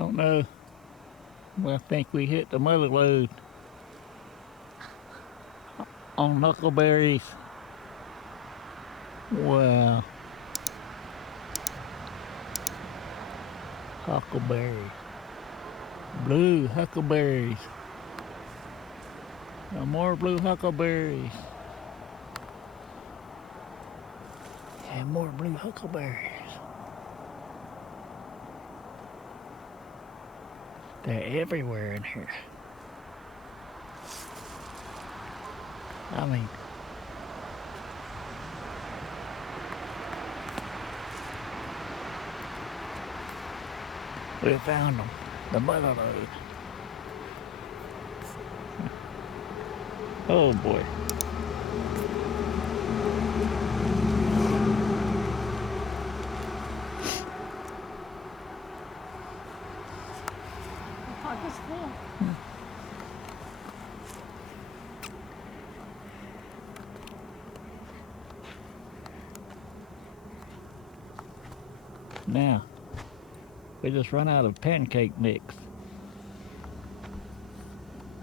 Don't know. Well, I think we hit the mother load on huckleberries. Wow. Huckleberries. Blue huckleberries. No more blue huckleberries. And more blue huckleberries. They're everywhere in here. I mean, we found them. The mother load. Oh boy. The pocket's full. Now, we just run out of pancake mix.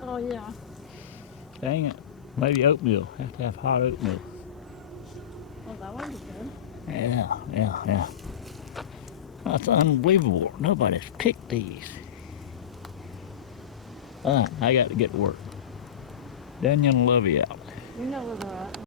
Oh yeah. Dang it. Maybe oatmeal. Have to have hot oatmeal. Oh, that would be good. Yeah. That's unbelievable. Nobody's picked these. I got to get to work. Daniel and Lovey out. You know where they're at.